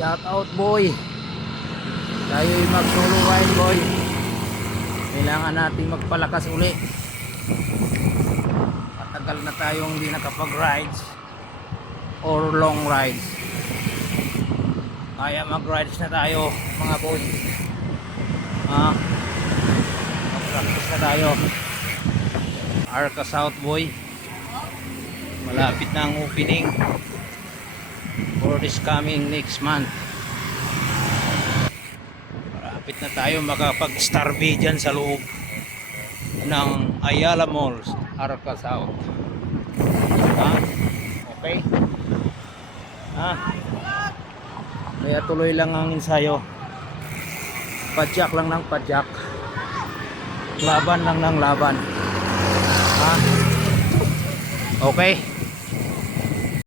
Shout out boy. Tayo'y mag solo ride boy. Kailangan nating magpalakas uli. Matagal na tayong hindi nakapag rides or long rides. Kaya mag rides na tayo mga boy. Mag-practice na tayo. Arca South boy. Malapit na ang opening for this coming next month. Malapit na tayo makapag-starvey dyan sa loob ng Ayala Malls, Arca South. Okay? Kaya tuloy lang ang ensayo. Padyak lang ng padyak. Laban lang ng laban. Okay?